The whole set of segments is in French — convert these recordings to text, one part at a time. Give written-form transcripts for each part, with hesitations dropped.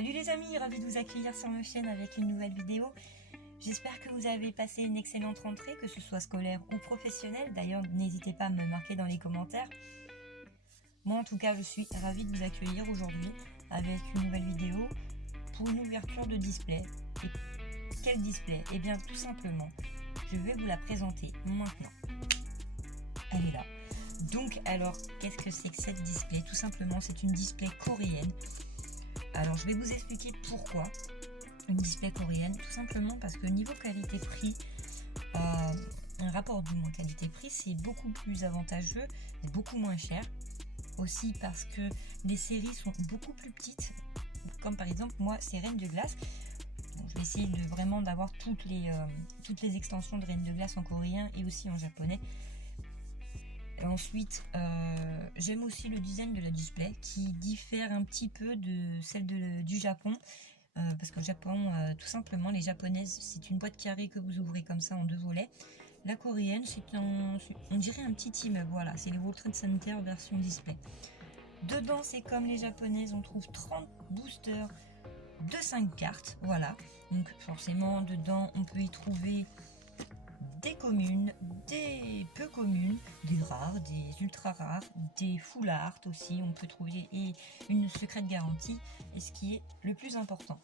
Salut les amis, ravi de vous accueillir sur ma chaîne avec une nouvelle vidéo. J'espère que vous avez passé une excellente rentrée, que ce soit scolaire ou professionnelle. D'ailleurs, n'hésitez pas à me marquer dans les commentaires. Moi en tout cas, je suis ravie de vous accueillir aujourd'hui avec une nouvelle vidéo pour une ouverture de display. Et quel display? Eh bien tout simplement, je vais vous la présenter maintenant. Elle est là. Donc alors, qu'est-ce que c'est que cette display? Tout simplement, c'est une display coréenne. Alors je vais vous expliquer pourquoi une display coréenne. Tout simplement parce que niveau qualité-prix, un rapport du moins qualité-prix, c'est beaucoup plus avantageux, c'est beaucoup moins cher. Aussi parce que les séries sont beaucoup plus petites, comme par exemple moi c'est Reine de Glace. Donc, je vais essayer de vraiment d'avoir toutes les extensions de Reine de Glace en coréen et aussi en japonais. Et ensuite, j'aime aussi le design de la display qui diffère un petit peu de celle du Japon. Parce que le Japon, tout simplement, les japonaises, c'est une boîte carrée que vous ouvrez comme ça en 2 volets. La coréenne, on dirait un petit immeuble, voilà, c'est les World Trade Center version display. Dedans, c'est comme les japonaises, on trouve 30 boosters de 5 cartes, voilà. Donc forcément, dedans, on peut y trouver des communes, des peu communes, des rares, des ultra rares, des full art aussi, on peut trouver, et une secrète garantie, et ce qui est le plus important.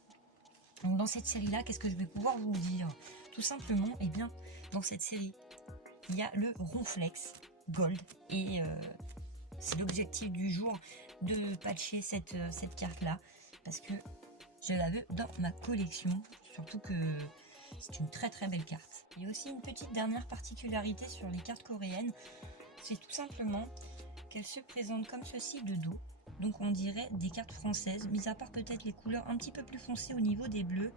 Donc dans cette série là, qu'est-ce que je vais pouvoir vous dire? Tout simplement, et bien dans cette série, il y a le Ronflex Gold, et c'est l'objectif du jour de patcher cette carte là, parce que je la veux dans ma collection, surtout que c'est une très très belle carte. Il y a aussi une petite dernière particularité sur les cartes coréennes, c'est tout simplement qu'elles se présentent comme ceci de dos. Donc on dirait des cartes françaises, mis à part peut-être les couleurs un petit peu plus foncées au niveau des bleus.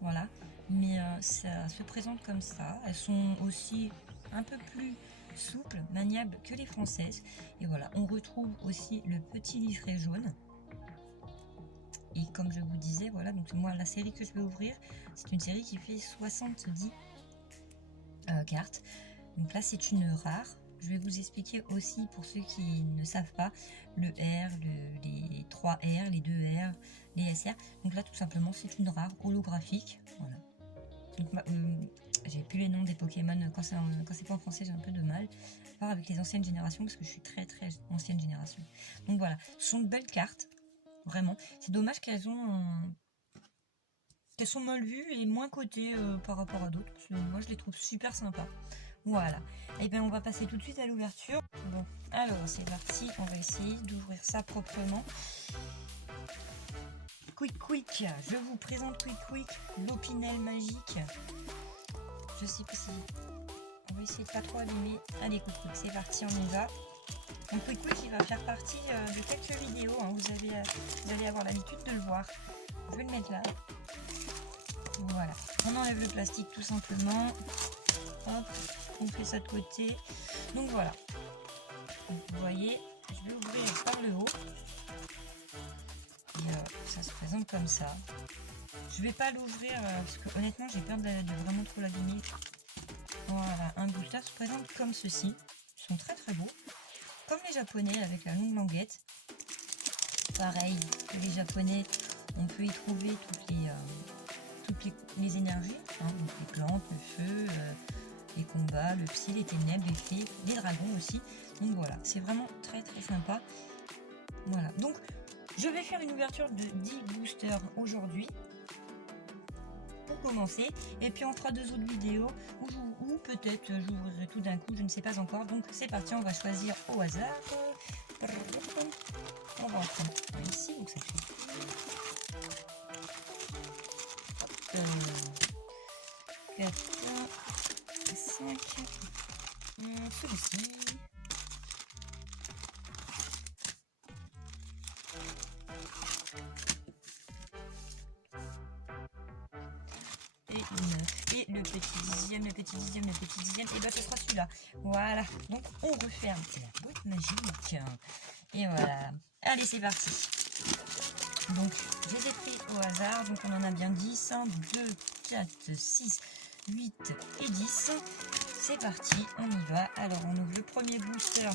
Voilà, mais ça se présente comme ça. Elles sont aussi un peu plus souples, maniables que les françaises. Et voilà, on retrouve aussi le petit livret jaune. Et comme je vous disais, voilà, donc moi la série que je vais ouvrir, c'est une série qui fait 70 cartes. Donc là c'est une rare. Je vais vous expliquer aussi pour ceux qui ne savent pas, le R, les 3 R, les 2 R, les SR. Donc là tout simplement c'est une rare holographique. Voilà. Donc j'ai plus les noms des Pokémon, quand c'est pas en français j'ai un peu de mal. À part avec les anciennes générations parce que je suis très très ancienne génération. Donc voilà, ce sont de belles cartes. Vraiment, c'est dommage qu'elles sont mal vues et moins cotées par rapport à d'autres. Moi, je les trouve super sympas. Voilà. Et bien, on va passer tout de suite à l'ouverture. Bon, alors c'est parti. On va essayer d'ouvrir ça proprement. Quick. Je vous présente Quick, l'Opinel magique. Je sais pas si... On va essayer de pas trop abîmer. Allez, Quick, c'est parti, on y va. Donc Quick, il va faire partie de quelques vidéos, hein. Vous allez avoir l'habitude de le voir. Je vais le mettre là. Voilà. On enlève le plastique tout simplement. Hop, on fait ça de côté. Donc voilà. Donc, vous voyez, je vais ouvrir par le haut. Et ça se présente comme ça. Je vais pas l'ouvrir parce que honnêtement j'ai peur de vraiment trop l'abîmer. Voilà, un booster se présente comme ceci. Ils sont très très beaux. Comme les japonais avec la longue languette. Pareil que les japonais, on peut y trouver toutes les énergies, hein, donc les plantes, le feu, les combats, le psy, les ténèbres, les fées, les dragons aussi. Donc voilà, c'est vraiment très très sympa. Voilà, donc je vais faire une ouverture de 10 boosters aujourd'hui pour commencer, et puis on fera 2 autres vidéos ou peut-être j'ouvrirai tout d'un coup, je ne sais pas encore. Donc c'est parti, on va choisir au hasard. On va en prendre un ici, donc ça fait 4, 5, celui-ci. Et 9. Et le petit dixième, et ben ce sera celui-là. Voilà, donc on referme. C'est la boîte magique. Et voilà. Allez, c'est parti. Donc, je les ai pris au hasard. Donc, on en a bien 10. 1, 2, 4, 6, 8 et 10. C'est parti, on y va. Alors, on ouvre le premier booster.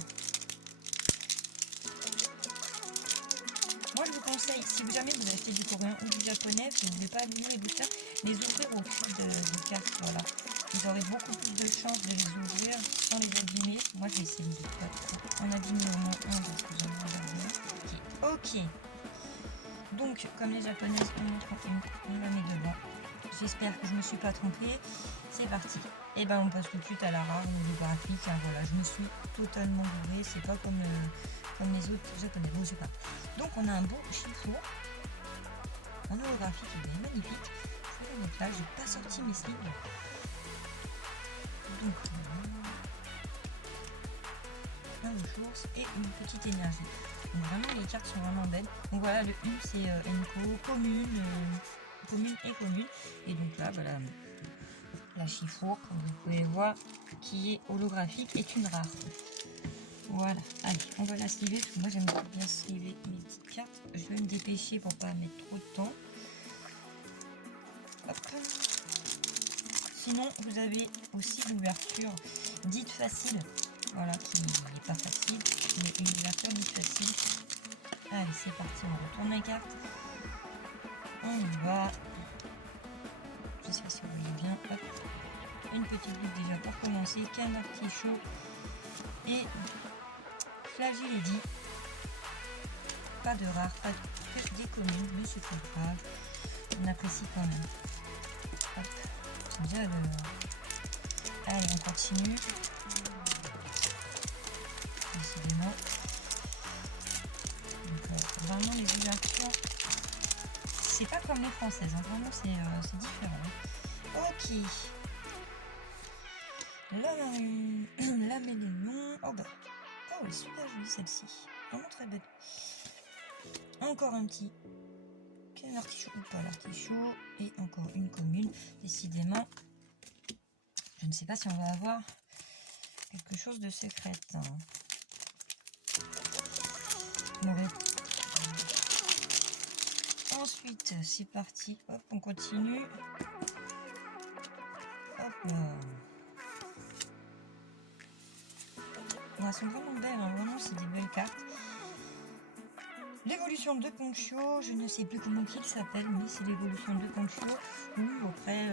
Moi, je vous conseille, si jamais vous achetez du coréen ou du japonais, vous ne voulez pas abîmer les boosters, les ouvrir au fil de cartes, voilà. Vous aurez beaucoup plus de chances de les ouvrir sans les abîmer. Moi, je vais essayer de pas trop en abîmer au moins un parce que j'aimerais bien. Ok. Donc, comme les japonaises, on la met devant. J'espère que je ne me suis pas trompée. C'est parti. Et ben on passe tout de suite à la rare holographique. Hein, voilà, je me suis totalement bourrée. C'est pas comme les autres japonais. Bon, je sais pas. Donc on a un beau chiffon en holographique. Il est magnifique. Je vais le mettre là. J'ai pas sorti mes slips. Donc plein de ressources et une petite énergie. Donc vraiment les cartes sont vraiment belles. Donc voilà, le U c'est Enko, commune et commune. Et donc là voilà. La chiffon, comme vous pouvez voir, qui est holographique, est une rare. Voilà, allez, on va la sliver, parce que moi j'aime bien sliver mes petites cartes. Je vais me dépêcher pour pas mettre trop de temps. Hop. Sinon, vous avez aussi l'ouverture dite facile, voilà, qui n'est pas facile, mais une ouverture dite facile. Allez, c'est parti, on retourne les cartes. On y va. Je sais pas si vous voyez bien, hop. Une petite boucle déjà pour commencer, qu'un artichaut et Flagellidi. Pas de rare, pas que des communes, mais c'est pas grave. On apprécie quand même. Hop, c'est déjà l'heure. Allez, on continue. Décidément. Donc, vraiment les ouvertures, c'est pas comme les françaises, hein. Vraiment c'est différent. Ok. La mélénon. Oh bah. Oh, elle est super jolie celle-ci. Vraiment très belle. Encore un petit. Quel artichaut ou pas l'artichaut. Et encore une commune. Décidément. Je ne sais pas si on va avoir quelque chose de secret. Hein. Ensuite, c'est parti. Hop, on continue. Hop là. Elles sont vraiment belles, hein. Vraiment c'est des belles cartes. L'évolution de Poncho, je ne sais plus comment il s'appelle, mais c'est l'évolution de Poncho. Oui, après,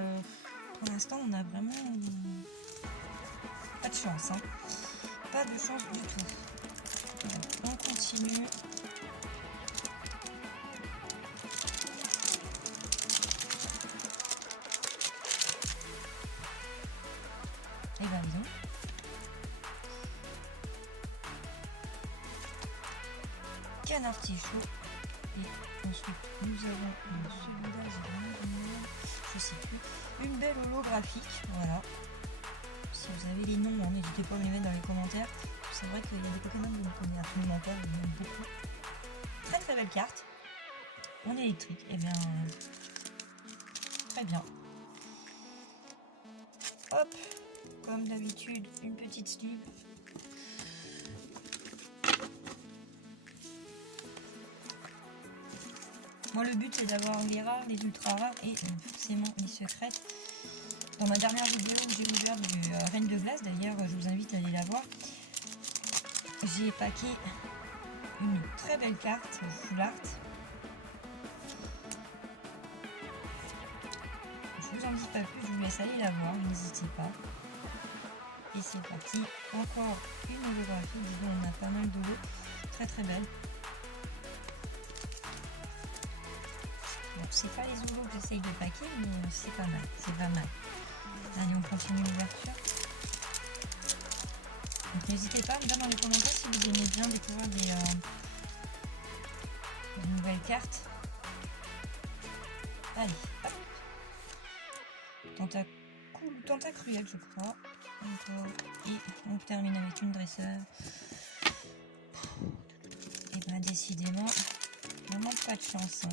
pour l'instant on a vraiment pas de chance, hein. Pas de chance du tout. Donc, on continue. Et ben disons. Qu'un artichaut. Et ensuite nous avons celui-là, je sais plus, une belle holographique, voilà. Si vous avez les noms, hein, n'hésitez pas à me les mettre dans les commentaires. C'est vrai qu'il y a des Pokémon que vous ne connaissez absolument pas, il y en a beaucoup. Très très belle carte. En électrique, et bien très bien. Hop, comme d'habitude, une petite sleeve. Moi, le but c'est d'avoir les rares, les ultra rares et forcément les secrètes. Dans ma dernière vidéo où j'ai ouvert du Reine de Glace, d'ailleurs, je vous invite à aller la voir. J'ai packé une très belle carte full art. Je vous en dis pas plus, je vous laisse aller la voir, n'hésitez pas. Et c'est parti, encore une holographie, disons, on a pas mal d'holo, très très belle. Bon, c'est pas les holos que j'essaye de packer, mais c'est pas mal, c'est pas mal. Allez, on continue l'ouverture. Donc n'hésitez pas à me dire dans les commentaires si vous aimez bien découvrir des nouvelles cartes. Allez, hop. Tentacruel, je crois. Encore. Et on termine avec une dresseur. Et ben décidément, vraiment pas de chance. Hein,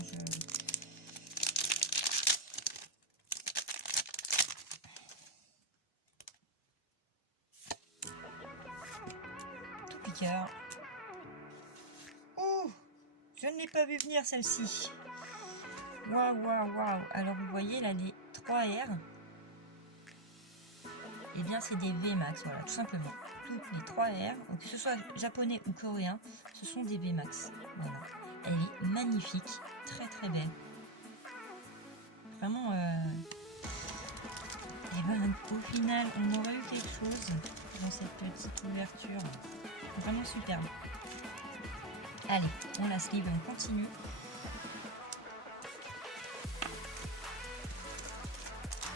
Tout piqueur. Ouh, je ne l'ai pas vu venir celle-ci. Waouh, waouh, waouh. Alors vous voyez là les 3 R. Et bien c'est des VMAX, voilà, tout simplement. Toutes les 3 R, que ce soit japonais ou coréen, ce sont des VMAX. Voilà. elle est magnifique, très très belle. Vraiment, et ben au final, on aurait eu quelque chose dans cette petite ouverture. Vraiment superbe. Allez, on la sleeve, on continue.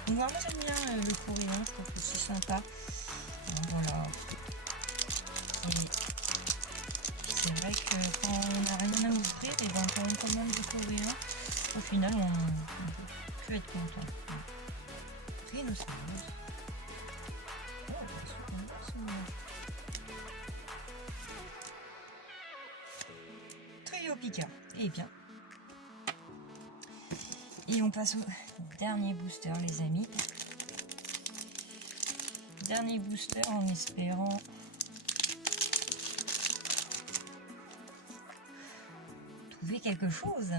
Donc moi j'aime bien le coréen, je trouve que c'est sympa. Voilà. Et c'est vrai que quand on n'a rien à ouvrir, et ben quand on commande du coréen, au final on peut être content. Rhinocéros. Oh, Trio Pika. Eh bien. Et on passe au dernier booster, les amis. Dernier booster en espérant trouver quelque chose.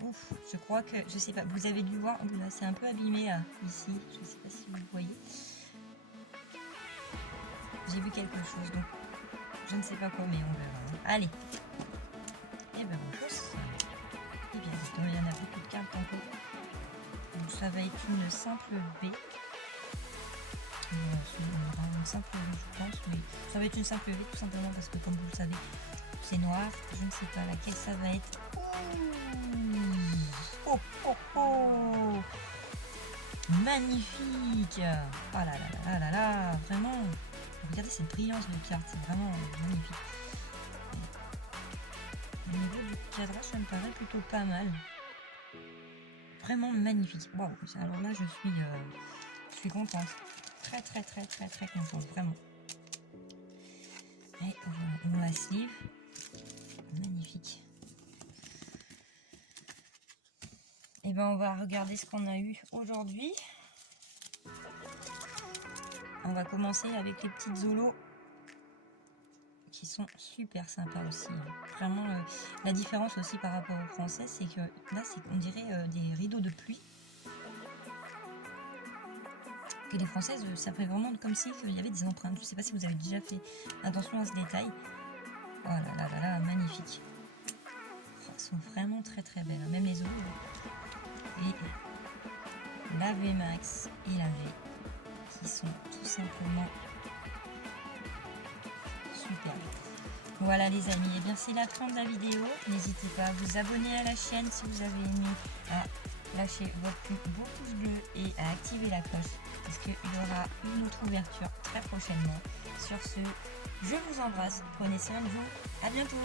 Ouf, je crois que, je sais pas, vous avez dû voir, là c'est un peu abîmé là, ici, je sais pas si vous voyez. J'ai vu quelque chose, donc je ne sais pas quoi, mais on verra. Allez. Et ben bonne chose. Et bien, il y en a beaucoup de cartes encore. Donc ça va être une simple B. Une simple V, je pense, mais ça va être une simple V tout simplement parce que comme vous le savez, c'est noir. Je ne sais pas laquelle ça va être. Oh oh oh, magnifique. Oh là là là là là, vraiment. Regardez cette brillance de carte, c'est vraiment magnifique. Au niveau du cadrage, ça me paraît plutôt pas mal. Vraiment magnifique. Waouh, alors là je suis contente. Très très très très très contente, vraiment. Et on la sleeve. Magnifique. Et ben on va regarder ce qu'on a eu aujourd'hui. On va commencer avec les petites zolos qui sont super sympas aussi. Vraiment, la différence aussi par rapport aux français, c'est que là, c'est qu'on dirait des rideaux de pluie. Que les françaises, ça fait vraiment comme si il y avait des empreintes. Je sais pas si vous avez déjà fait attention à ce détail. Oh là là là là, magnifique. Oh, elles sont vraiment très très belles, même les zolos. Et la VMAX et la V qui sont tout simplement super. Voilà les amis, et bien c'est la fin de la vidéo. N'hésitez pas à vous abonner à la chaîne si vous avez aimé, à lâcher votre beau pouce bleu et à activer la cloche parce qu'il y aura une autre ouverture très prochainement. Sur ce, je vous embrasse, prenez soin de vous, à bientôt.